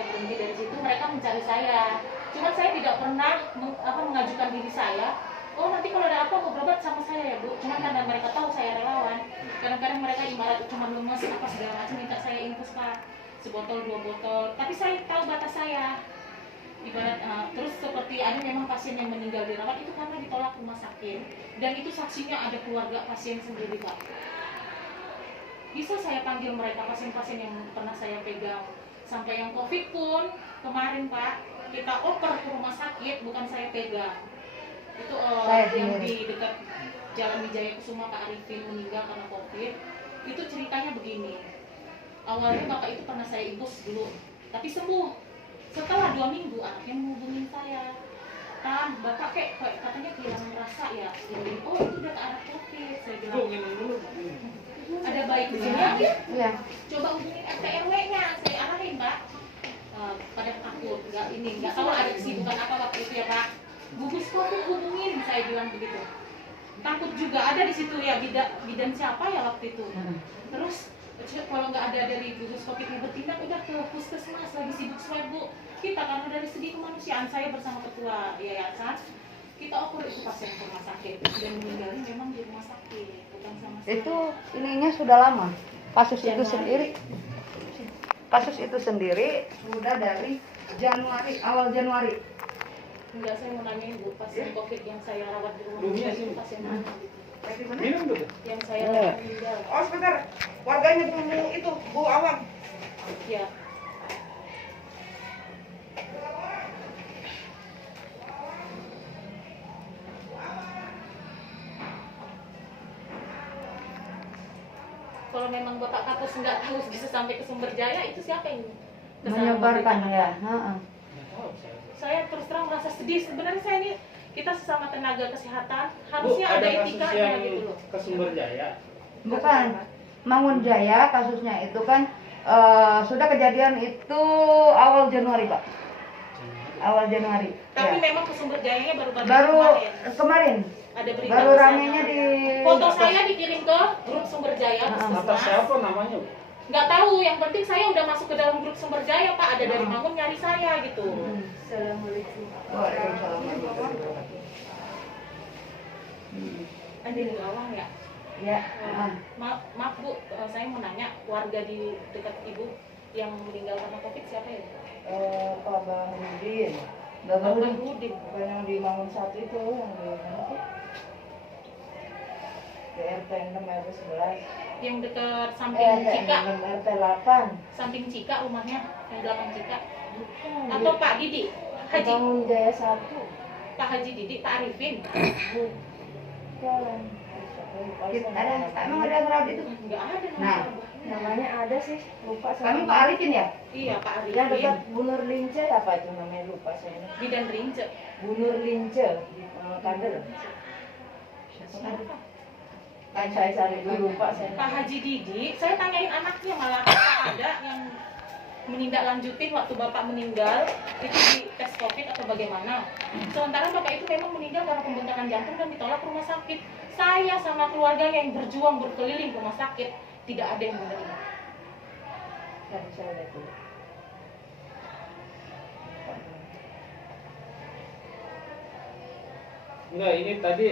saya berhenti dari situ, mereka mencari saya. Cuma saya tidak pernah mengajukan diri saya. Oh nanti kalau ada apa mau berobat sama saya ya Bu. Cuma karena mereka tahu saya relawan, kadang-kadang mereka ibarat cuma lemes apa segala macam minta saya infus Pak, sebotol 2 botol. Tapi saya tahu batas saya. Ibarat terus seperti ada memang pasien yang meninggal dirawat itu karena ditolak rumah sakit, dan itu saksinya ada keluarga pasien sendiri Pak. Bisa saya panggil mereka pasien-pasien yang pernah saya pegang. Sampai yang COVID pun kemarin Pak, kita oper ke rumah sakit, bukan saya pegang. Itu yang di dekat Jalan Wijaya Kusuma Pak Arifin meninggal karena COVID. Itu ceritanya begini. Awalnya Bapak itu pernah saya infus dulu, tapi sembuh. Setelah 2 minggu anaknya menghubungin saya, kan Bapak kayak katanya kehilangan rasa ya. Oh itu udah ke arah COVID. Saya bilang ada baik di sini ya. Coba hubungin RT RW-nya, saya arahin Pak. Pada takut, nggak tahu ada kesibukan apa waktu itu ya Pak. Gugus COVID hubungin, saya bilang begitu. Takut juga ada di situ ya bidan siapa ya waktu itu. Terus kalau nggak ada dari gugus COVID yang bertindak, udah ke puskesmas lagi sibuk swab Bu. Kita karena dari segi kemanusiaan, saya bersama ketua yayasan, kita oper itu pasien ke rumah sakit dan meninggalnya memang di rumah sakit, bukan sama sekali. Itu ininya sudah lama. Kasus itu sendiri sudah dari Januari, awal Januari. Enggak, saya mau nanya Bu, pasien COVID yang saya rawat di rumah sakit pasien mana? Minum dulu. Yang saya rawat meninggal. Oh sebentar, warganya dulu itu Bu Awang. Ya. Kalau memang Bapak Kapus nggak tahu bisa sampai ke Sumber Jaya, itu siapa yang Menyebarkan ya. Saya terus terang merasa sedih. Sebenarnya saya ini, kita sesama tenaga kesehatan Bu, harusnya ada kasus etikanya yang gitu loh. ke Sumber Jaya. Bukan. Mangun Jaya kasusnya itu kan sudah kejadian itu awal Januari Pak. Awal Januari. Tapi ya. memang ke Sumber Jayanya Baru kemarin. ada berita Baru besar. ramenya di Foto saya dikirim ke grup Sumber Jaya Atas Puskesmas. siapa namanya Bu? Nggak tahu, yang penting saya udah masuk ke dalam grup Sumber Jaya Pak, ada dari Mangun nyari saya gitu. Assalamualaikum. Waalaikumsalam warahmatullahi wabarakatuh. Ada di bawah ya? Ya. Maaf Bu, saya mau nanya, warga di dekat Ibu yang meninggal karena COVID siapa ya? Pak Bahudin. Bapak Budin. Bukan yang di Mangun 1 itu, yang di mana tuh? Di RT 6 RT 11. Yang dekat samping Cika. RT 8. Samping Cika rumahnya, yang belakang Cika. Bukan. Atau Pak Didi? Haji. Bangun Jaya 1. Pak Haji Didi, Pak Arifin. Bukan. Emang ada yang rawat itu? Enggak ada Nah, Namanya ada sih, lupa saya. Kami Pak Arifin ya? Iya, Pak Yang dekat Arifin. Bunur Lince apa itu namanya, lupa saya. Bidan Rince. Bunur Lince di Kader. Kan saya cari dulu lupa saya. Pak Haji Didi, saya tanyain anaknya malah ada yang menindaklanjutin waktu Bapak meninggal itu di tes COVID atau bagaimana. Sementara Bapak itu memang meninggal karena pembengkakan jantung dan ditolak rumah sakit. Saya sama keluarganya yang berjuang berkeliling rumah sakit, tidak ada yang menerima. Kan saya lihat dulu. Enggak, ini tadi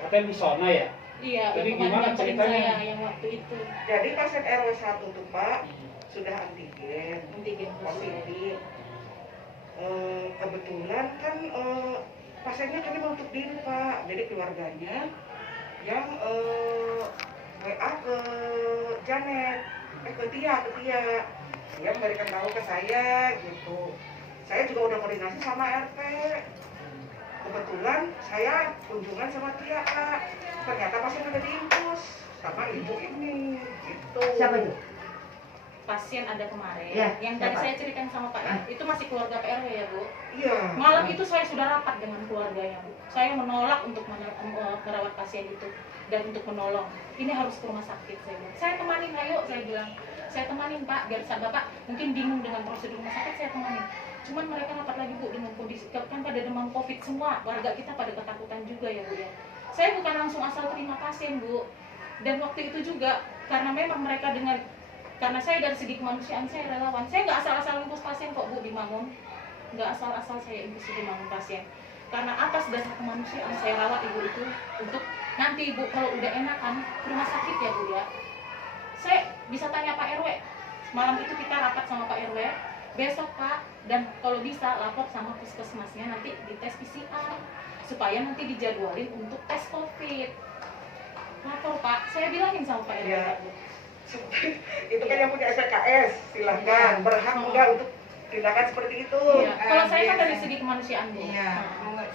katanya di zona ya? Iya, Jadi yang gimana kemarin ceritanya? saya yang waktu itu Jadi pasien RW 1 tuh Pak sudah antigen antigen positif. Kebetulan kan pasiennya kami menutup diri Pak, jadi keluarganya yang WA ke Janet, ke Tia, dia memberikan tahu ke saya gitu. Saya juga udah koordinasi sama RT. Kebetulan saya kunjungan sama Tia Kak, ternyata pasien udah diinfus sama ibu ini gitu. Siapa itu? pasien ada kemarin Ya, yang tadi siapa? saya ceritakan sama Pak itu masih keluarga PRW ya Bu. Iya. Malam itu saya sudah rapat dengan keluarganya Bu. Saya menolak untuk merawat pasien itu dan untuk menolong. Ini harus ke rumah sakit saya bilang. Saya temanin, ayo saya bilang. Saya temanin Pak, biar Bapak mungkin bingung dengan prosedur rumah sakit, saya temanin. Cuman mereka rapat lagi Bu dengan kondisi kan pada demam COVID semua, warga kita pada ketakutan juga ya Bu ya. Saya bukan langsung asal terima pasien Bu. Dan waktu itu juga karena memang mereka dengan karena saya dari segi kemanusiaan saya relawan. Saya nggak asal-asal infus pasien kok Bu di Mangun, nggak asal-asal saya infus di Mangun pasien. Karena atas dasar kemanusiaan saya rawat ibu itu untuk nanti ibu kalau udah enakan ke rumah sakit ya Bu ya. Saya bisa tanya Pak RW. Malam itu kita rapat sama Pak RW. Besok Pak, dan kalau bisa lapor sama puskesmasnya nanti dites PCR supaya nanti dijadwalin untuk tes COVID. Lapor Pak, saya bilangin sama Pak RW. Ya. Itu kan yang punya SKS, silahkan berhak enggak untuk tindakan seperti itu. Iya. Kalau saya kan dari biasa. segi kemanusiaan Bu. Iya,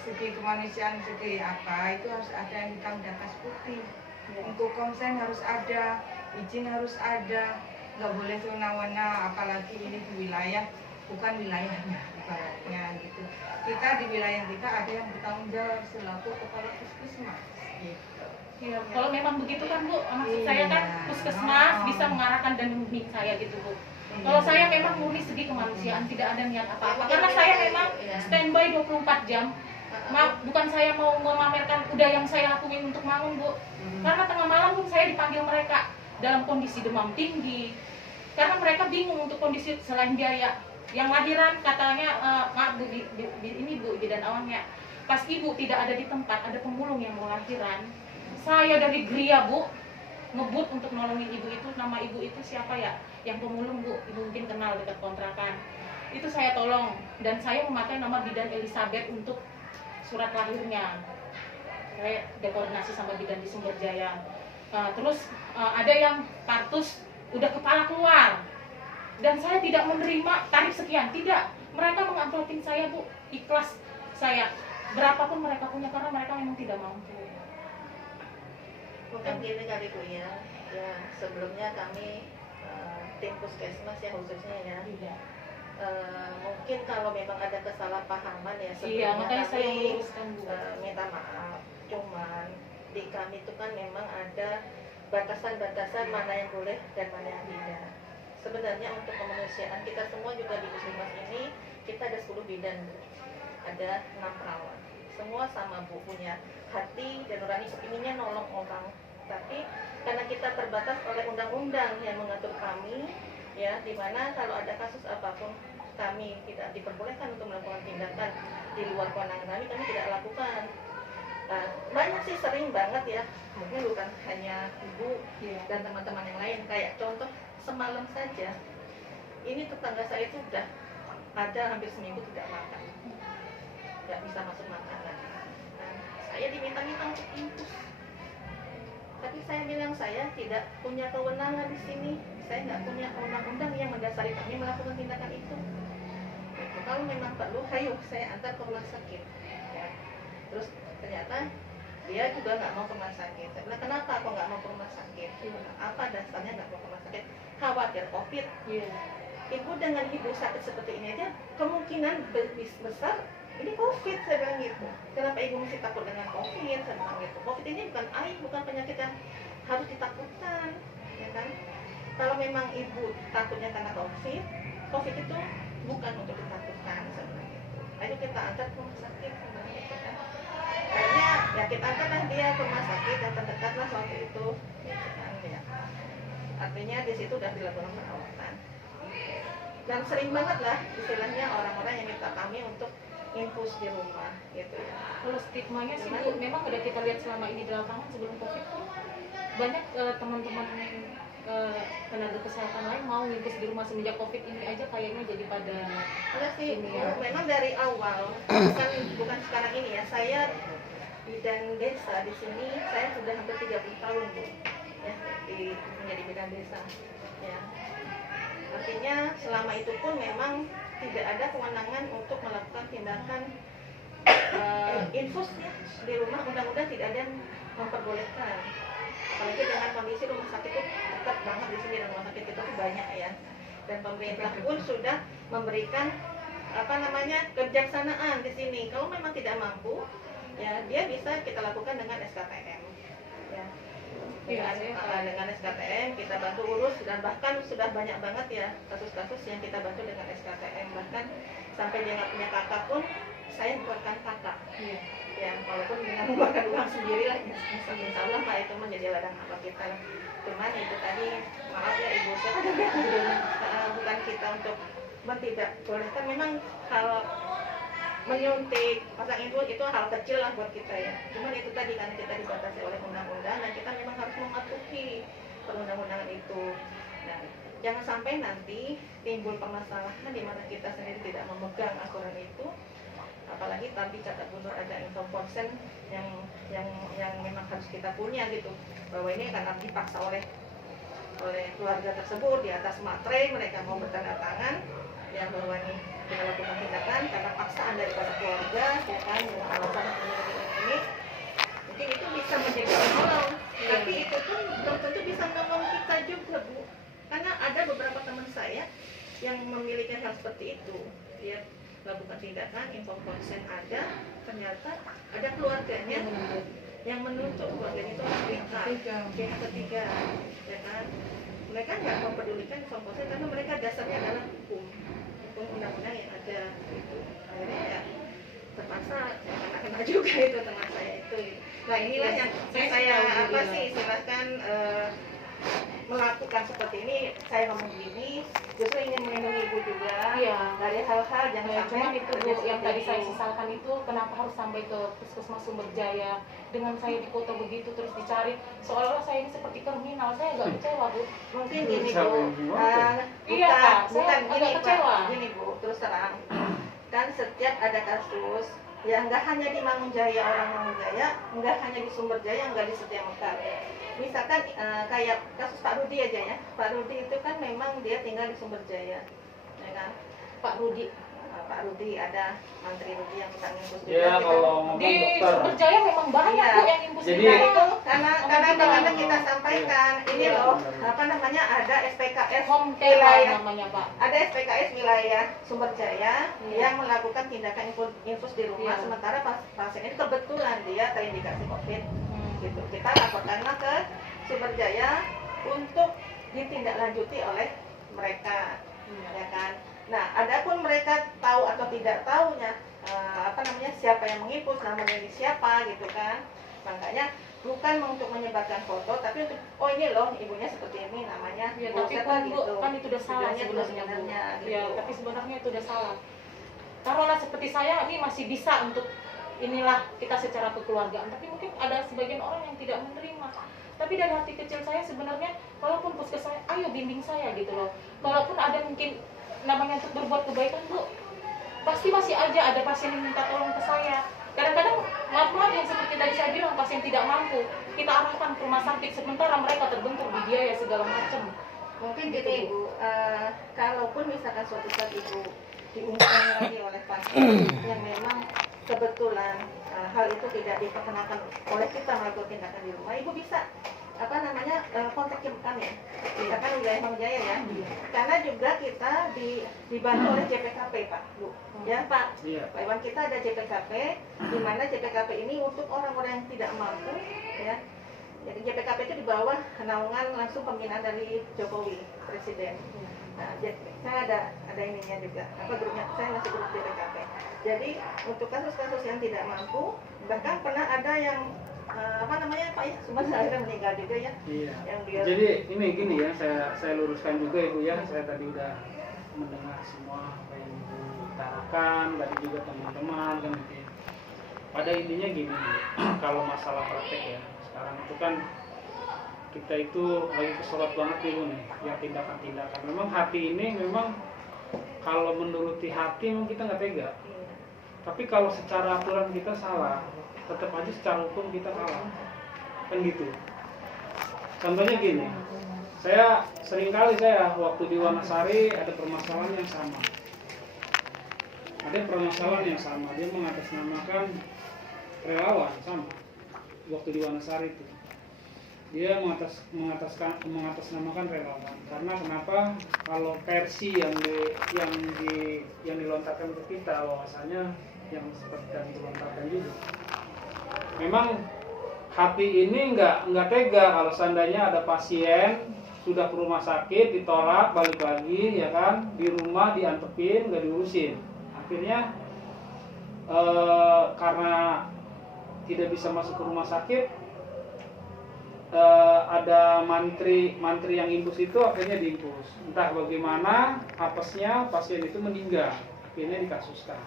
segi kemanusiaan, segi apa itu harus ada yang hitam di atas putih. Untuk konsen harus ada, izin harus ada, nggak boleh semena-mena, apalagi ini di wilayah bukan wilayahnya ibaratnya gitu. Kita di wilayah kita ada yang bertanggung jawab selaku kepala puskesmas. Gitu. Iya, kalau memang begitu kan Bu, maksud Iya. saya kan puskesmas bisa mengarahkan dan membimbing saya gitu Bu. Kalau saya memang murni segi kemanusiaan, tidak ada niat apa-apa. Karena saya memang standby 24 jam. Bukan saya mau memamerkan udah yang saya lakuin untuk Mangun Bu. Karena tengah malam pun saya dipanggil mereka dalam kondisi demam tinggi. Karena mereka bingung untuk kondisi selain biaya. Yang lahiran katanya, maaf Bu, ini Bu, bidan awalnya. Pas ibu tidak ada di tempat, ada pemulung yang mau lahiran. Saya dari Gria Bu, ngebut untuk nolongin ibu itu. Nama ibu itu siapa ya? Yang pemulung Bu, ibu mungkin kenal dekat kontrakan. Itu saya tolong, dan saya memakai nama bidan Elizabeth untuk surat lahirnya. Saya dekoordinasi sama bidan di Sumberjaya. Terus ada yang kartus udah kepala keluar, dan saya tidak menerima tarif sekian, tidak. Mereka mengamplopin saya Bu, ikhlas saya berapapun mereka punya karena mereka memang tidak mampu. Mungkin gini kali Bu ya, sebelumnya kami tim puskesmas ya khususnya ya, mungkin kalau memang ada kesalahpahaman ya Iya, sebelumnya makanya saya kami meluruskan Bu. minta maaf. Cuman di kami itu kan memang ada batasan-batasan mana yang boleh dan mana yang tidak. Sebenarnya untuk kemanusiaan kita semua juga di puskesmas ini kita ada 10 bidan Bu, ada 6 perawat. Semua sama Bu, punya hati dan nurani kepinginnya nolong orang. Tapi karena kita terbatas oleh undang-undang yang mengatur kami, ya, dimana kalau ada kasus apapun kami tidak diperbolehkan untuk melakukan tindakan di luar kewenangan kami tidak lakukan. Nah, banyak sih, sering banget ya, mungkin bukan hanya ibu dan teman-teman yang lain. Kayak contoh semalam saja, ini tetangga saya itu udah ada hampir seminggu tidak makan, nggak bisa masuk makanan. Nah, saya diminta-minta untuk infus. Tapi saya bilang saya tidak punya kewenangan di sini. Saya nggak punya undang-undang yang mendasari kami melakukan tindakan itu. Gitu. Kalau memang perlu, hayo saya antar ke rumah sakit. Ya. Terus ternyata dia juga nggak mau ke rumah sakit. Saya bilang, kenapa kok nggak mau ke rumah sakit? Apa dasarnya nggak mau ke rumah sakit? Khawatir COVID. Ibu dengan ibu sakit seperti ini aja kemungkinan besar ini COVID, saya bilang gitu. Kenapa ibu mesti takut dengan COVID? Saya bilang gitu. COVID ini bukan aib, bukan penyakit yang harus ditakutkan, ya kan? Kalau memang ibu takutnya karena COVID, COVID itu bukan untuk ditakutkan, saya bilang gitu. Ayo kita antar ke rumah sakit, saya bilang gitu kan. Akhirnya ya kita antarlah dia ke rumah sakit yang terdekat lah waktu itu, gitu kan, ya. Artinya di situ udah dilakukan perawatan. Dan sering banget lah istilahnya orang-orang yang minta kami untuk infus di rumah gitu ya. Kalau stigmanya sih Bu, memang udah kita lihat selama ini di lapangan sebelum COVID tuh banyak teman-teman tenaga kesehatan lain mau nginfus di rumah. Semenjak COVID ini aja kayaknya jadi pada Enggak sih, ini ya. memang dari awal bukan sekarang ini ya. Saya bidan desa di sini, saya sudah hampir 30 tahun Bu, ya, menjadi bidan desa. Ya. Artinya selama itu pun memang tidak ada kewenangan untuk melakukan tindakan infus ya, di rumah. Undang-undang tidak ada yang memperbolehkan. Apalagi dengan kondisi rumah sakit itu dekat banget di sini, dan rumah sakit kita tuh banyak ya. Dan pemerintah pun sudah memberikan kebijaksanaan di sini. Kalau memang tidak mampu, ya dia bisa kita lakukan dengan SKTM. Ya. Dengan SKTM kita bantu urus, dan bahkan sudah banyak banget ya kasus-kasus yang kita bantu dengan SKTM. Bahkan sampai dia nggak punya kakak pun saya buatkan kakak. ya walaupun dengan mengeluarkan uang sendiri lah, insya Allah Pak itu menjadi ladang apa kita lah. Cuman itu tadi maaf ya Ibu, saya bukan kita untuk tidak bolehkan, memang kalau menyuntik pasang itu hal kecil lah buat kita ya. Cuman itu tadi karena kita dibatasi oleh undang-undang dan kita memang harus mematuhi perundang-undangan itu. Nah, jangan sampai nanti timbul permasalahan di mana kita sendiri tidak memegang aturan itu, apalagi tapi catat mundur ada inform consent yang memang harus kita punya gitu, bahwa ini karena dipaksa oleh keluarga tersebut di atas materai mereka mau bertanda tangan ya bahwa ini kita lakukan tindakan karena paksaan daripada keluarga ya kan, dengan alasan ini mungkin itu bisa menjadi penolong, tapi itu pun belum tentu bisa menolong kita juga Bu, karena ada beberapa teman saya yang memiliki hal seperti itu, dia lakukan tindakan inform consent ada, ternyata ada keluarganya yang menuntut keluarganya itu pihak ketiga ya kan, mereka nggak mempedulikan inform consent karena mereka dasarnya adalah hukum undang-undang yang ada gitu. Akhirnya ya terpaksa kena juga itu teman saya itu. Nah inilah yang saya apa sih silahkan melakukan seperti ini, saya ngomong gini justru ingin melindungi Ibu juga dari hal-hal yang Cuman itu Bu, yang tadi saya sesalkan itu kenapa harus sampai ke Puskesmas Sumberjaya dengan saya di kota begitu terus dicari seolah-olah saya ini seperti kriminal. Saya agak kecewa Bu. Mungkin gini Bu, Iya Pak, saya bukan agak kecewa. Gini Bu, terus terang kan setiap ada kasus ya nggak hanya di Mangunjaya, orang Mangunjaya, nggak hanya di Sumberjaya, nggak di setiap Mekar. Misalkan kayak kasus Pak Rudi aja ya, Pak Rudi itu kan memang dia tinggal di Sumberjaya, ya kan? Pak Rudi ada Mantri Rudi yang suka ngimpus juga. Ya kalau ngomong Di dokter, Sumberjaya memang banyak Iya. Bu yang imbus Jadi- Nah kita. itu karena kita sampaikan ini Iya, loh benar. apa namanya ada SPKS Home care wilayah, namanya Pak. ada SPKS wilayah Sumberjaya yang melakukan tindakan infus di rumah, Iya. sementara pasien itu kebetulan dia terindikasi COVID gitu. Kita laporkanlah ke Sumberjaya untuk ditindaklanjuti oleh mereka, ya kan. Nah, adapun mereka tahu atau tidak tahunya siapa yang mengimpus, namanya ini siapa gitu kan. Makanya bukan untuk menyebarkan foto, tapi untuk ini loh ibunya seperti ini namanya. Ya, Bu, tapi siapa kan Bu, gitu. kan itu udah salah Tujuannya itu sebenarnya Bu. gitu. Ya, tapi sebenarnya itu udah salah. Taruhlah seperti saya ini masih bisa untuk inilah kita secara kekeluargaan, tapi mungkin ada sebagian orang yang tidak menerima. Tapi dari hati kecil saya sebenarnya, walaupun puskesmas, ayo bimbing saya gitu loh. Kalaupun ada mungkin namanya untuk berbuat kebaikan Bu, pasti masih aja ada pasien yang minta tolong ke saya. Kadang-kadang maaf yang seperti tadi saya bilang pasien tidak mampu, kita arahkan ke rumah sakit sementara mereka terbentur di biaya segala macam. Mungkin gini Bu, kalaupun misalkan suatu saat Ibu diumumkan lagi oleh pasien yang memang kebetulan hal itu tidak diperkenankan oleh kita melakukan tindakan di rumah, Ibu bisa kontak kami, misalkan wilayah Mangunjaya ya, karena juga kita dibantu oleh JPKP Pak Bu, ya Pak. iya. Pak Iwan, kita ada JPKP, di mana JPKP ini untuk orang-orang yang tidak mampu, ya. Jadi JPKP itu di bawah naungan langsung pembinaan dari Jokowi Presiden. Nah, saya ada ininya juga, grupnya, saya masih grup JPKP. Jadi untuk kasus-kasus yang tidak mampu, bahkan pernah ada yang Pak ya, cuma saya meninggal juga ya. Iya. Yang dia Jadi ini gini ya, saya luruskan juga Ibu ya. Saya tadi udah mendengar semua apa yang Ibu utarakan, tadi juga teman-teman kan gitu ya. Pada intinya gini, Bu, kalau masalah praktek ya, sekarang itu kan kita itu lagi kesorot banget Ibu nih, yang tindakan-tindakan. Memang hati ini memang kalau menuruti hati memang kita nggak tega. Tapi kalau secara aturan kita salah, tetap aja secara hukum kita kalah, kan gitu. Contohnya gini, saya seringkali waktu di Wanasari ada permasalahan yang sama. Dia mengatasnamakan relawan sama. Waktu di Wanasari itu, dia mengatasnamakan relawan. Karena kenapa? Kalau versi yang dilontarkan ke kita, bahwasanya yang seperti yang dilontarkan juga. Memang hati ini nggak tega kalau seandainya ada pasien sudah ke rumah sakit ditolak balik lagi ya kan, di rumah diantepin nggak diurusin. Akhirnya karena tidak bisa masuk ke rumah sakit, ada mantri yang infus itu akhirnya diinfus. Entah bagaimana apesnya pasien itu meninggal, akhirnya dikasuskan.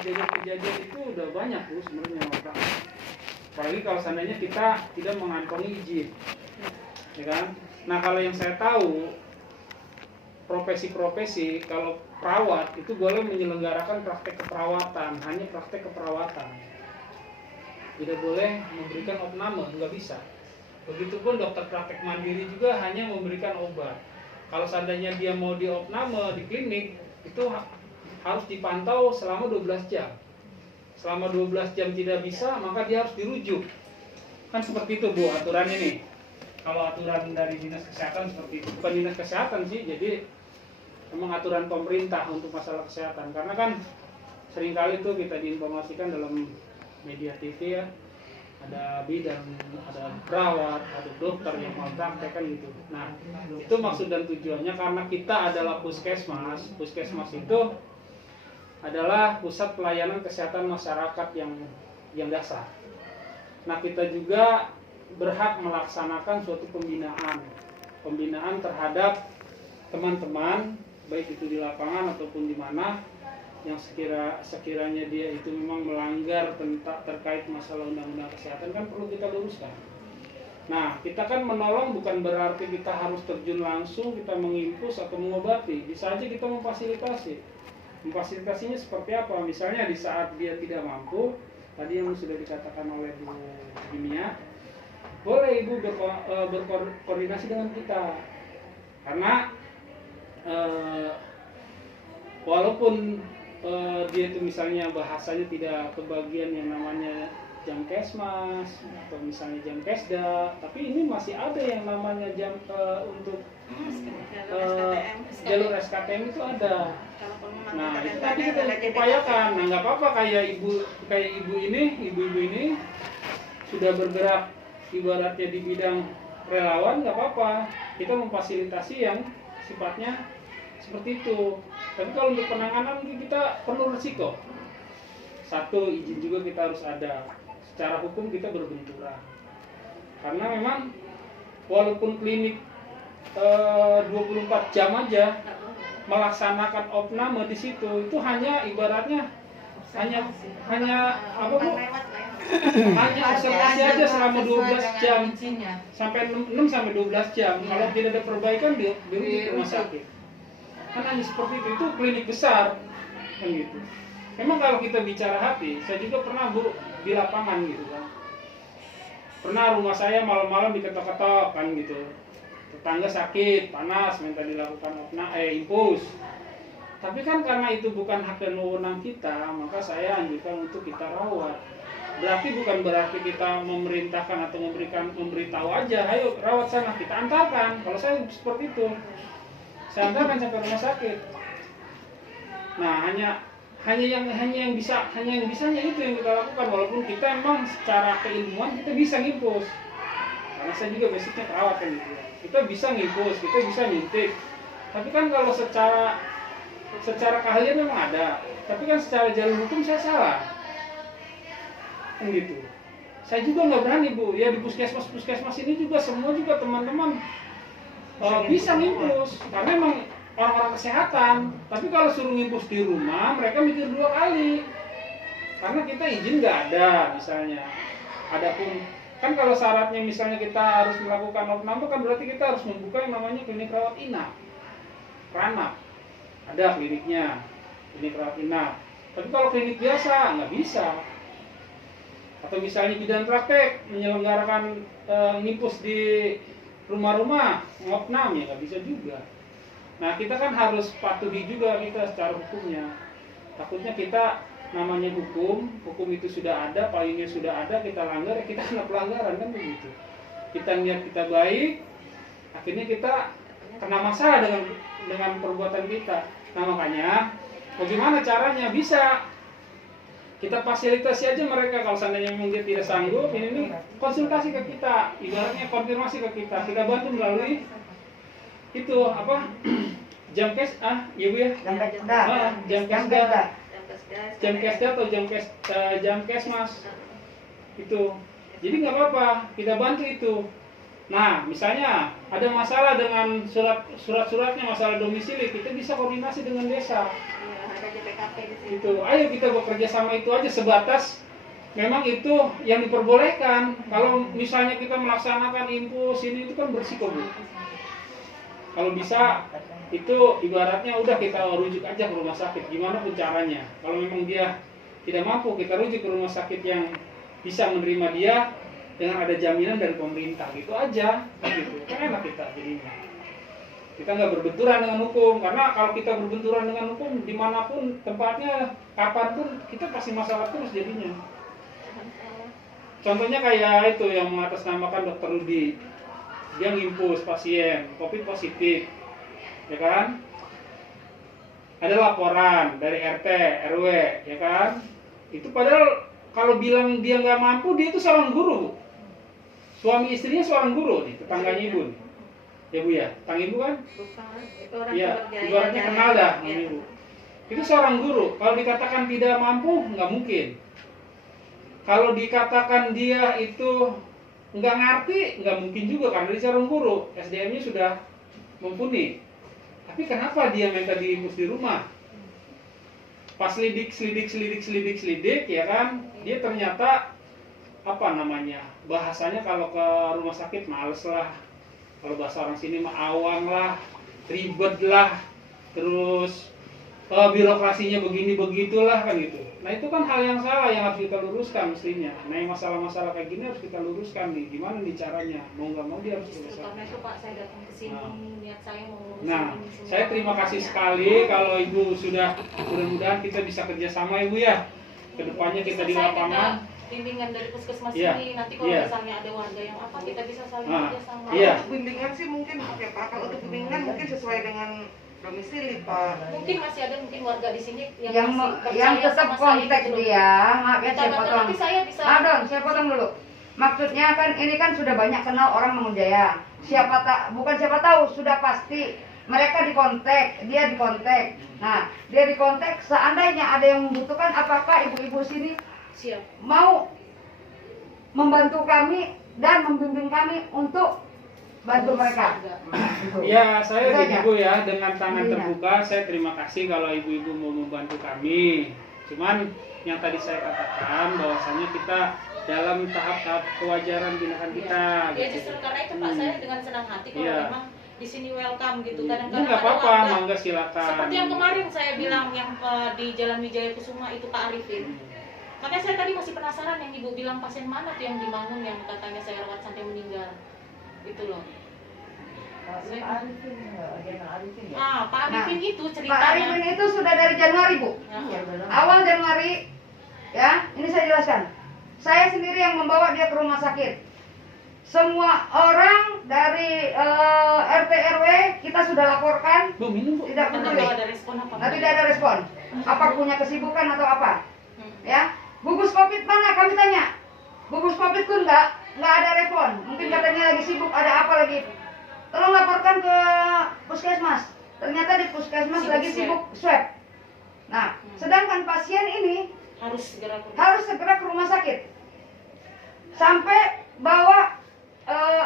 Kejadian-kejadian itu udah banyak Bu sebenarnya Pak. Apalagi kalau seandainya kita tidak mengantongi izin, ya kan? Nah kalau yang saya tahu profesi-profesi kalau perawat itu boleh menyelenggarakan praktek keperawatan, hanya praktek keperawatan. Tidak boleh memberikan opname, nggak bisa. Begitupun dokter praktek mandiri juga hanya memberikan obat. Kalau seandainya dia mau di opname di klinik, itu harus dipantau selama 12 jam. Selama 12 jam tidak bisa, maka dia harus dirujuk. Kan seperti itu Bu aturannya nih. Kalau aturan dari dinas kesehatan seperti itu, bukan dinas kesehatan sih, jadi memang aturan pemerintah untuk masalah kesehatan. Karena kan seringkali itu kita diinformasikan dalam media TV ya, ada bidan, ada perawat, ada dokter yang mau praktek kan gitu. Nah itu maksud dan tujuannya karena kita adalah puskesmas. Puskesmas itu adalah pusat pelayanan kesehatan masyarakat yang dasar. Nah kita juga berhak melaksanakan suatu pembinaan terhadap teman-teman baik itu di lapangan ataupun di mana yang sekiranya dia itu memang melanggar terkait masalah undang-undang kesehatan kan perlu kita luruskan. Nah kita kan menolong bukan berarti kita harus terjun langsung kita menginfus atau mengobati, bisa aja kita memfasilitasi. Memfasilitasinya seperti apa? Misalnya di saat dia tidak mampu, tadi yang sudah dikatakan oleh Bu Dimia, boleh Ibu berkoordinasi dengan kita, karena walaupun dia itu misalnya bahasanya tidak kebagian yang namanya Jamkesmas atau misalnya Jamkesda, tapi ini masih ada yang namanya untuk jalur SKTM itu ada. Nah itu tadi kita upayakan. Nah nggak apa-apa kayak ibu ini sudah bergerak ibaratnya di bidang relawan, nggak apa-apa. Kita memfasilitasi yang sifatnya seperti itu. Tapi kalau untuk penanganan kita perlu resiko. Satu, izin juga kita harus ada. Secara hukum kita berbenturan. Karena memang walaupun klinik 24 jam aja melaksanakan opname di situ, itu hanya ibaratnya hanya apa Bu? Hanya observasi aja selama 12 jam sampai 6 sampai 12 jam. Kalau tidak ada perbaikan dirujuk ke rumah sakit. Kan hanya seperti itu klinik besar kan gitu. Memang kalau kita bicara hati, saya juga pernah Bu di lapangan gitu kan. Pernah rumah saya malam-malam diketok-ketok kan gitu. Tetangga sakit, panas, minta dilakukan infus. Tapi kan karena itu bukan hak dan wewenang kita, maka saya anjurkan untuk kita rawat. Berarti kita memerintahkan atau memberitahu aja, ayo rawat sana, kita antarkan. Kalau saya seperti itu, saya antarkan sampai rumah sakit. Nah hanya yang bisanya itu yang kita lakukan, walaupun kita memang secara keilmuan kita bisa nginfus. Karena saya juga basicnya perawat kan gitu. Kita bisa nginfus, kita bisa nyuntik. Tapi kan kalau secara keahlian memang ada, tapi kan secara jalur hukum saya salah. Kan gitu. Saya juga nggak berani Bu, ya di puskesmas ini juga semua juga teman-teman bisa nginfus, karena memang orang-orang kesehatan. Tapi kalau suruh nginfus di rumah, mereka mikir 2 kali, karena kita izin nggak ada misalnya. Adapun kan kalau syaratnya misalnya kita harus melakukan opname kan berarti kita harus membuka yang namanya klinik rawat inap, ranap. Ada kliniknya, klinik rawat inap. Tapi kalau klinik biasa nggak bisa. Atau misalnya bidan praktek menyelenggarakan nginfus di rumah-rumah, opnam ya nggak bisa juga. Nah kita kan harus patuhi juga kita secara hukumnya. Takutnya kita namanya hukum itu sudah ada, payungnya sudah ada, kita langgar ya kita kena pelanggaran kan begitu. Kita niat kita baik, akhirnya kita kena masalah dengan perbuatan kita. Nah makanya bagaimana caranya bisa kita fasilitasi aja mereka. Kalau seandainya memang dia tidak sanggup, ini konsultasi ke kita, ibaratnya konfirmasi ke kita bantu melalui itu apa Jamkes ya Bu ya, Jamkesda atau Jamkesmas. Itu. Jadi nggak apa-apa, kita bantu itu. Nah, misalnya ada masalah dengan surat-suratnya, masalah domisili, kita bisa koordinasi dengan desa. Iya, ada JPKP di sini. Itu, ayo kita bekerja sama itu aja sebatas memang itu yang diperbolehkan. Kalau misalnya kita melaksanakan infus ini itu kan bersiko, Bu. Kalau bisa itu ibaratnya udah kita rujuk aja ke rumah sakit, gimana pun caranya. Kalau memang dia tidak mampu, kita rujuk ke rumah sakit yang bisa menerima dia dengan ada jaminan dari pemerintah, gitu aja, gitu. Kan enak kita jadinya. Kita nggak berbenturan dengan hukum, karena kalau kita berbenturan dengan hukum dimanapun tempatnya, kapanpun kita pasti masalah terus jadinya. Contohnya kayak itu yang mengatasnamakan Dokter Rudi, dia ngimpus pasien COVID positif, ya kan? Ada laporan dari RT, RW, ya kan? Itu padahal kalau bilang dia nggak mampu, dia itu seorang guru. Suami istrinya seorang guru nih, tetangganya ibu. Ya Bu ya, tetangga ibu kan? Bukan, itu orang Iya, Sumberjaya. ibaratnya kenal dah sama Iya. ibu. Itu seorang guru. Kalau dikatakan tidak mampu, nggak mungkin. Kalau dikatakan dia itu nggak ngerti, nggak mungkin juga karena dia seorang guru. SDM-nya sudah mumpuni. Tapi kenapa dia minta diimpus di rumah? Pas selidik, ya kan? Dia ternyata apa namanya? Bahasanya kalau ke rumah sakit males lah. Kalau bahasa orang sini mah awang lah, ribet lah, terus birokrasinya begini begitulah kan gitu. Nah itu kan hal yang salah yang harus kita luruskan mestinya. Nah yang masalah-masalah kayak gini harus kita luruskan nih. Gimana nih caranya? Mau nggak mau dia harus Justru selesai. karena itu Pak saya datang ke sini, niat saya mau ngurusin Nah, ini semua. saya terima kasih sekali kalau Ibu sudah, mudah-mudahan kita bisa kerjasama Ibu ya. Kedepannya kita di Bisa saya lapangan. minta bimbingan dari puskesmas Iya. ini, nanti kalau Iya. misalnya ada warga yang apa, kita bisa saling Ah, kerjasama. iya. Untuk bimbingan sih mungkin oke Pak. Kalau untuk bimbingan mungkin sesuai dengan domisili Pak. Mungkin masih ada mungkin warga di sini yang, yang masih yang percaya tetap sama saya konteks gitu loh. dia, maaf ya saya Betul-betul potong. nanti saya bisa. Pardon, saya potong dulu. Maksudnya kan ini kan sudah banyak kenal orang Mangunjaya. Siapa tak, bukan siapa tahu, sudah pasti mereka dikontak, dia dikontak. Nah, dia dikontak seandainya ada yang membutuhkan, apakah ibu-ibu sini Siap. mau membantu kami dan membimbing kami untuk bantu mereka. Gitu. Ya, saya Itu gini aja. Bu ya, dengan tangan Iya. terbuka saya terima kasih kalau ibu-ibu mau membantu kami. Cuman yang tadi saya katakan bahwasanya kita dalam tahap-tahap kewajaran binaan kita. Ya gitu. justru karena itu Pak, saya dengan senang hati kalau Iya. memang di sini welcome gitu. Ini Kadang-kadang nggak ada apa-apa, warga, mangga silakan. seperti yang kemarin saya bilang yang di Jalan Wijaya Kusuma itu Pak Arifin. Makanya saya tadi masih penasaran yang ibu bilang pasien mana tuh yang dibangun yang katanya saya rawat sampai meninggal. Itu loh. Pak Arifin, ada yang Arifin ya? Ah, Pak Arifin itu Pak ceritanya. Arifin itu sudah dari Januari, Bu. Nah, Iya, belum. Awal Januari, ya, ini saya jelaskan. Saya sendiri yang membawa dia ke rumah sakit. Semua orang dari RT RW kita sudah laporkan, Bu, minum Bu. tidak Bentar, peduli. kalau ada respon apa? Nah, tidak ada respon. Apa punya kesibukan atau apa? Hmm. Ya, gugus COVID mana? Kami tanya. Gugus COVID pun nggak ada respon. Mungkin katanya lagi sibuk, ada apa lagi? Tolong laporkan ke puskesmas. Ternyata di puskesmas Sibuk lagi swab. sibuk swab. Nah, sedangkan pasien ini Harus segera ke harus segera ke rumah sakit. Sampai bawa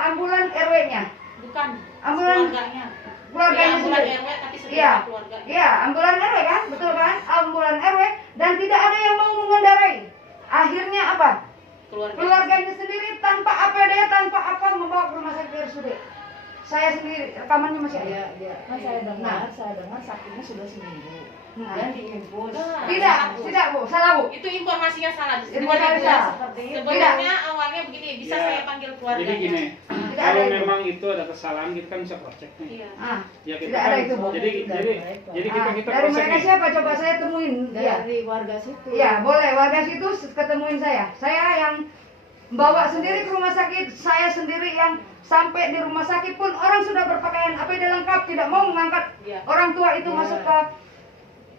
ambulan RW-nya. bukan Ambulan keluarganya. keluarganya Ya, ambulan sendiri. RW tapi sudah Iya. keluarganya. Iya, ambulan RW kan? Betul kan? Ambulan RW dan tidak ada yang mau mengendarai. Akhirnya apa? Keluarganya sendiri tanpa APD, tanpa apa membawa ke rumah sakit RSUD. Saya sendiri rekamannya masih ada. Iya, iya. Kan saya dengar sakitnya sudah seminggu. Nah. Dan diinfus. Nah. Tidak Bu, salah Bu. Itu informasinya salah. Informasinya Sebenarnya salah. Seperti itu. sebenarnya awalnya begini, bisa Ya. saya panggil keluarganya. Jadi gini, Tidak kalau ada itu. memang itu ada kesalahan kita kan bisa cross check nih. Iya. Ah, Ya kita tidak kan, ada itu Bu. jadi Ah, kita dari cross check mereka nih. siapa? Coba saya temuin dia. Dari warga situ. Iya, boleh. Warga situ ketemuin saya. Saya yang bawa sendiri ke rumah sakit. Saya sendiri yang sampai di rumah sakit pun orang sudah berpakaian APD lengkap, tidak mau mengangkat Iya. orang tua itu Iya. masuk ke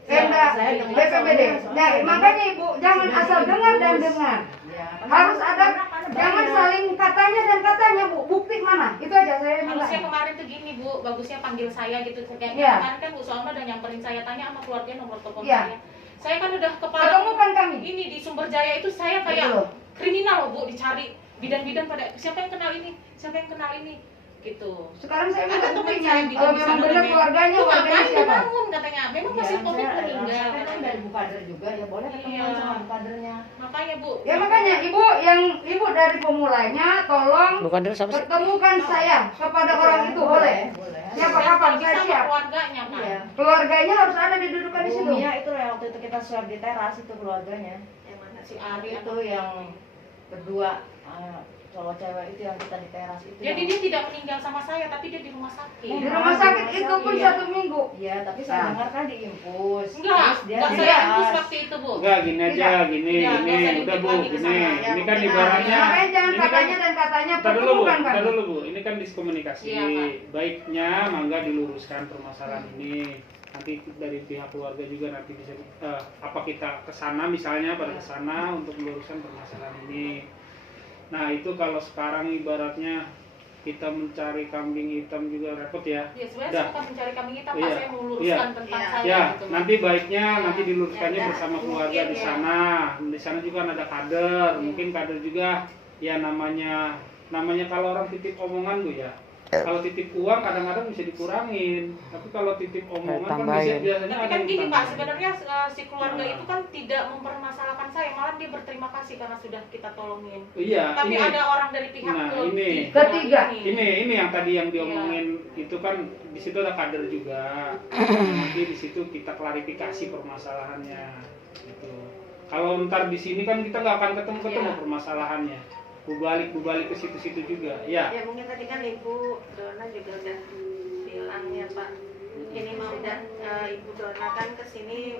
tenda Saya dengar BPBD. soalnya Nah, saya makanya Ibu jangan sudah asal dengar dan diurus. dengar. Ya, kan Harus ada, banyak. jangan saling katanya dan katanya Bu. Bukti mana? Itu aja saya Harusnya minta. kemarin tuh gini Bu, bagusnya panggil saya gitu. Kayak Iya. kemarin kan Bu Salma udah nyamperin saya, tanya sama keluarga nomor telepon Iya. saya. Saya kan udah kepala Ketemukan kami. ini di Sumberjaya itu saya kayak Betul. kriminal loh Bu, dicari bidan-bidan pada siapa yang kenal ini, gitu. Sekarang saya Ada minta teman buktinya. saya bilang Kalau di memang sana benar namanya, keluarganya, "Lu keluarganya ngapain siapa? dibangun?" katanya. Memang masih COVID saya meninggal. kan dari Bu Kader juga, ya boleh ketemu Iya. sama Bu Kadernya. Makanya Bu. Ya makanya ibu dari pemulanya tolong pertemukan saya kepada orang itu boleh. Boleh. Siapa Dan kapan kalau saya bisa siap. keluarganya kan. Iya. Keluarganya harus ada didudukan di Bu situ. Mia itu yang waktu itu kita swab di teras itu keluarganya. Yang mana Si sih? Ari Itu yang kedua cowok cewek itu yang kita di teras itu. Jadi yang- dia tidak meninggal sama saya, tapi dia di rumah sakit. Di rumah sakit itu pun Iya. 1 minggu. Iya, tapi saya Nah. dengar kan diinfus. Enggak, Terus dia enggak di saya teras. infus waktu itu Bu. Enggak, gini aja, gini, Iya, nggak usah udah dikit Bu, lagi ke gini. sana. Ini kan Ya, ibaratnya, Makanya jangan ini kan, katanya dan katanya tar dulu Bu, pertemukan kan. tar dulu Bu, ini kan diskomunikasi. Iya, Pak. Baiknya mangga diluruskan permasalahan ini. Nanti dari pihak keluarga juga nanti bisa, apa kita ke sana misalnya pada ke sana untuk meluruskan permasalahan ini. Nah itu kalau sekarang ibaratnya kita mencari kambing hitam juga repot ya. Ya sebenarnya Udah. saya bukan mencari kambing hitam, Pak. Iya. Saya meluruskan Iya. tentang Iya. saya Ya, gitu. nanti baiknya nanti diluruskannya Ya, bersama keluarga mungkin di ya. sana. Di sana juga ada kader, Iya. mungkin kader juga ya namanya kalau orang titip omongan Bu ya. Kalau titip uang kadang-kadang bisa dikurangin, tapi kalau titip omongan kan biasanya Tapi ada kan yang gini Pak, tambahin. sebenarnya si keluarga Nah. itu kan tidak mempermasalahkan saya, malah dia berterima kasih karena sudah kita tolongin. Iya, Tapi ini ada orang dari pihak Nah, ini. Ketiga. ini yang tadi yang Iya. diomongin itu kan di situ ada kader juga. Nanti di situ kita klarifikasi permasalahannya gitu. Kalau ntar di sini kan kita nggak akan ketemu Iya. permasalahannya. Balik ke situ-situ juga. Ya. Ya mungkin tadi kan Ibu Dona juga udah bilang ya Pak, ini mau udah Ibu Dona kan kesini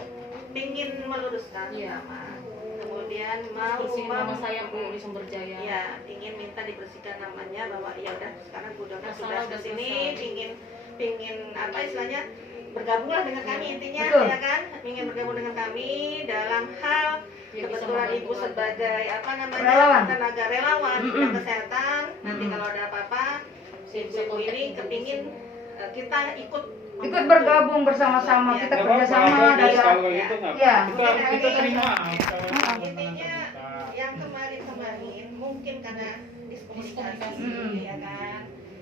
pingin meluruskan Iya. nama, kemudian mau Isi nama saya Bu di Sumber Jaya. ya ingin minta dibersihkan namanya bahwa ya udah sekarang Bu Dona Masalah sudah udah kesini selesai. pingin apa istilahnya bergabunglah dengan kami intinya Betul. ya kan, ingin bergabung dengan kami dalam hal Ya, bisa kebetulan membantu Ibu Anda. sebagai apa namanya Relawan. tenaga relawan di bidang kesehatan, nanti Mm-mm. kalau ada apa-apa si Ibu ini kepingin kita ikut Ikut bergabung bersama-sama, kita Nggak apa-apa, kerjasama bagus, dari kalau kayak gitu nggak Iya. apa-apa. Kita terima. intinya yang kemarin mungkin karena diskomunikasi Mm. ya kan,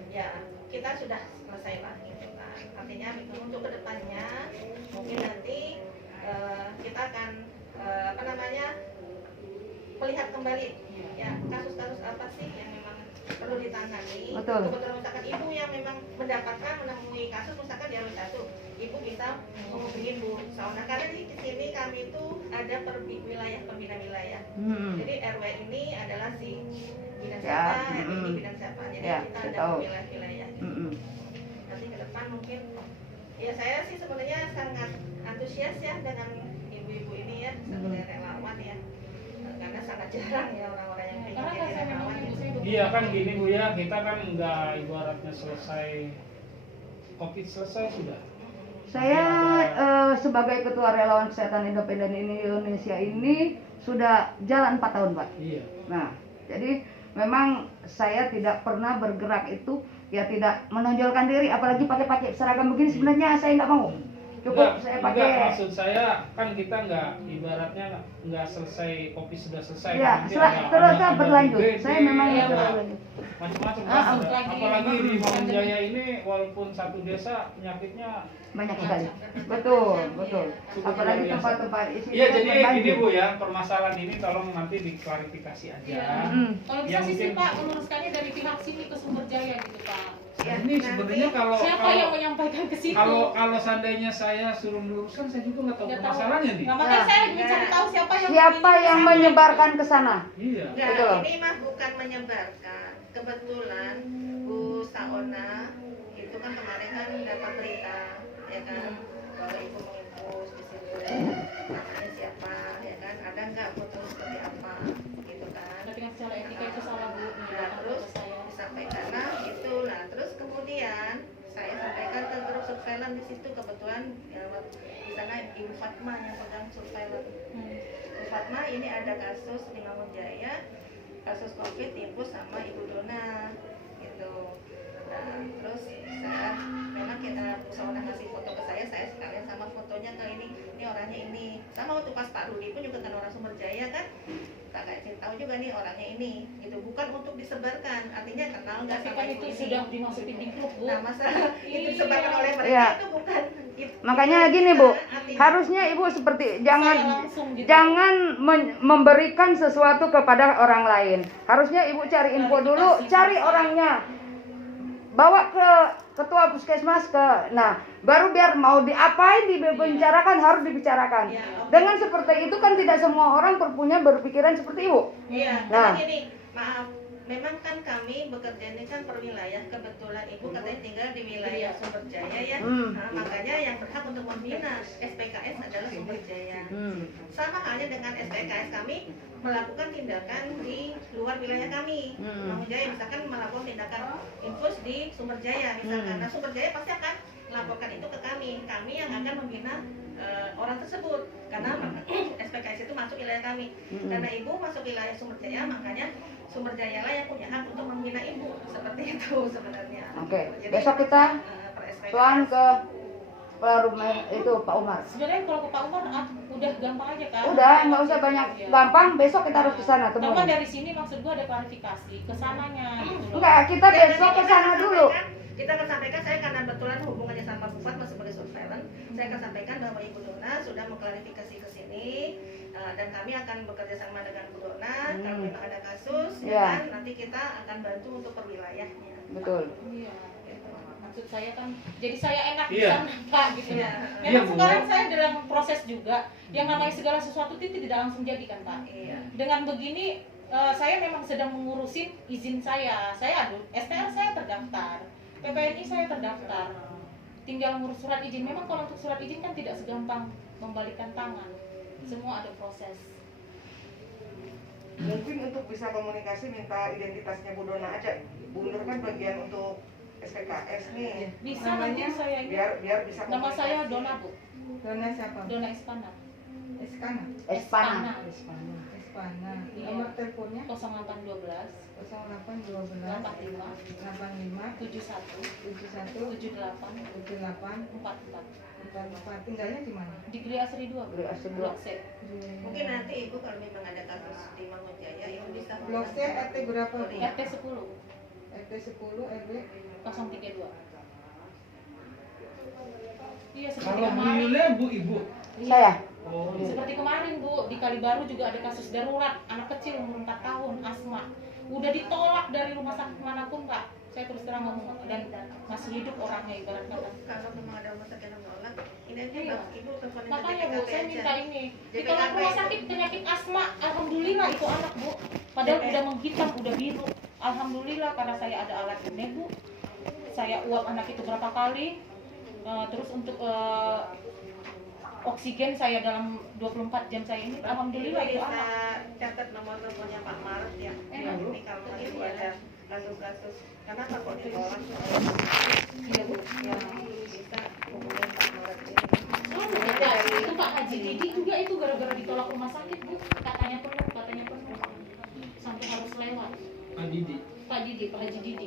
ya kita sudah selesai lah gitu kan, artinya untuk kedepannya mungkin nanti kita akan apa namanya melihat kembali ya kasus-kasus apa sih yang memang perlu ditangani. Betul. Kebetulan misalkan ibu yang memang menemui kasus misalkan di RW 1, ibu bisa menghubungi Bu Sauna karena di sini kami itu ada pembina wilayah. Jadi RW ini adalah si bidang Ya, siapa, RW ini bidang siapa. Jadi Ya, kita saya ada tahu. wilayah-wilayah. Nanti ke depan mungkin ya saya sih sebenarnya sangat antusias ya dengan ibu-ibu ini ya sebagai relawan ya, karena sangat jarang ya orang-orang yang pengen Karena kan jadi saya memang relawan ibu gitu. saya Iya kan gini Bu ya, kita kan nggak ibaratnya selesai COVID selesai sudah. Saya sebagai ketua relawan kesehatan independen Indonesia ini sudah jalan 4 tahun Pak. Iya. Nah, jadi memang saya tidak pernah bergerak itu ya tidak menonjolkan diri, apalagi pakai seragam begini sebenarnya saya nggak mau. Cukup saya Enggak, pakai. maksud saya kan kita nggak ibaratnya nggak selesai kopi sudah selesai. Ya, Nanti terus ada berlanjut. BD, Saya memang Iya, itu Pak. berlanjut. macam-macam. Ah, Ada. lagi Apalagi di memang Bangun pandemi. Jaya ini walaupun satu desa penyakitnya. Banyak sekali. Betul, betul. Cukup Apalagi luar biasa. tempat-tempat isi Iya jadi banjir. ini Bu ya, permasalahan ini tolong nanti diklarifikasi aja. Iya. Mm. Kalau bisa Yang sih mungkin- Pak meluruskannya dari pihak sini ke Sumber Jaya gitu Pak. Ya, Ini nanti sebenarnya kalau Siapa yang menyampaikan ke situ? kalau seandainya saya suruh meluruskan saya juga nggak tahu Nggak tahu. permasalahannya nih. Nah, makanya Nah. saya lagi mencari tahu siapa yang Siapa yang menyebarkan ke sana? Iya. enggak, Betul. ini mah bukan menyebarkan. Kebetulan Bu Saona itu kan kemarin kan dapat berita ya kan bahwa ibu menginfus di situ namanya siapa ya kan, ada nggak foto seperti apa gitu kan. Tapi kan secara etika itu salah Bu. Nah, menyebarkan terus foto saya. disampaikan lah gitu. Nah, terus kemudian saya sampaikan ke grup surveillance di situ, kebetulan ya, di sana Ibu Fatma yang pegang surveillance. Ibu Fatma ini ada kasus di Mangun Jaya, kasus COVID infus sama Ibu Dona gitu. Nah, terus saya memang kita usaha ngasih foto ke saya sekalian sama fotonya ke ini orangnya ini. Sama waktu pas Pak Rudi pun juga kan orang Sumber Jaya kan, tak kasih tahu juga nih orangnya ini, itu bukan untuk disebarkan, artinya kenal nggak Tapi sama kan ibu itu ini. sudah dimasukin di grup, Bu. Nah masalah itu Iya. disebarkan oleh mereka Iya. itu bukan. Makanya gini Bu, Artinya- harusnya Ibu seperti Saya jangan langsung gitu. jangan memberikan sesuatu kepada orang lain. Harusnya Ibu cari info dulu, cari orangnya. Bawa ke ketua puskesmas nah baru biar mau diapain dibicarakan harus dibicarakan. Iya, oke. Dengan seperti itu kan tidak semua orang punya berpikiran seperti Ibu. Iya, Nah. karena gini, maaf, memang kan kami bekerja ini kan per wilayah, kebetulan ibu katanya tinggal di wilayah Sumberjaya ya. Nah, makanya yang berhak untuk membina SPKS adalah Sumberjaya. Sama halnya dengan SPKS kami melakukan tindakan di luar wilayah kami. Sumberjaya misalkan melakukan tindakan infus di Sumberjaya misalkan. Nah, Sumberjaya pasti akan melaporkan itu ke kami yang akan membina orang tersebut karena SPKS itu masuk wilayah kami. Karena ibu masuk wilayah Sumberjaya, makanya Sumberjaya lah yang punya hak untuk membina ibu, seperti itu sebenarnya. Oke, Jadi, besok kita per SPKS. soan ke kepala rumah itu Pak Umar. Sebenarnya kalau ke Pak Umar udah gampang aja kan. Udah, nggak usah banyak Iya. gampang. Besok kita harus ke sana Tapi temuin. dari sini maksud gua ada klarifikasi ke sananya gitu loh. Enggak, kita Ya, besok nanti ke kita sana akan dulu. kita akan sampaikan, saya karena kebetulan hubungannya sama Bupati sebagai surveillance, saya akan sampaikan bahwa Ibu Dona sudah mengklarifikasi ke sini dan kami akan bekerja sama dengan Bu Dona kalau memang ada kasus, Iya. ya kan, nanti kita akan bantu untuk perwilayahnya. Betul. Iya. Maksud saya kan jadi saya enak di Iya. sana Pak gitu. Iya. Memang Iya, Bu. sekarang saya dalam proses juga. Yang namanya segala sesuatu itu tidak langsung jadi kan Pak. Iya. Dengan begini saya memang sedang mengurusin izin saya. Saya STR saya terdaftar. PPNI saya terdaftar. Tinggal ngurus surat izin. Memang kalau untuk surat izin kan tidak segampang membalikan tangan. Semua ada proses. Mungkin untuk bisa komunikasi minta identitasnya Bu Dona aja. Bu Nur kan bagian untuk SPKS nih. Bisa nanti saya ini. Biar bisa Nama saya komunikasi. Dona Bu. Dona siapa? Dona Espana. Eskana. Espana. Espana. Iya. Nomor teleponnya 0812 0812 85 85 71 71 78 78 44. 44. Tinggalnya di mana? Di Gri Asri 2. Gri Asri 2. Blok C. Mungkin nanti Ibu kalau memang ada kasus di Mangunjaya, Ibu bisa Blok C RT berapa? Bu? RT 10 RT 10 RW 032. Iya seperti Kalau kemarin. meninggalnya Bu Ibu. Iya. Saya. Oh. Seperti kemarin Bu, di Kalibaru juga ada kasus darurat anak kecil umur 4 tahun asma. Udah ditolak dari rumah sakit manapun Pak. Saya terus terang ngomong dan masih hidup orangnya ibarat kata. kalau memang ada rumah sakit yang menolak, ini aja Iya. Ibu teleponin ke Makanya Bu, JPKT saya aja. minta ini. Di JPKT tolak rumah itu. sakit penyakit asma, alhamdulillah itu anak Bu. Padahal udah menghitam, udah biru. Alhamdulillah karena saya ada alat ini Bu. Saya uap anak itu berapa kali. Terus untuk oksigen saya dalam 24 jam saya ini, alhamdulillah itu bisa anak. catat nomor teleponnya Pak Maret ya. Iya. Ini kalau ibu ada kasus-kasus, kenapa kok ditolak? Iya Bu,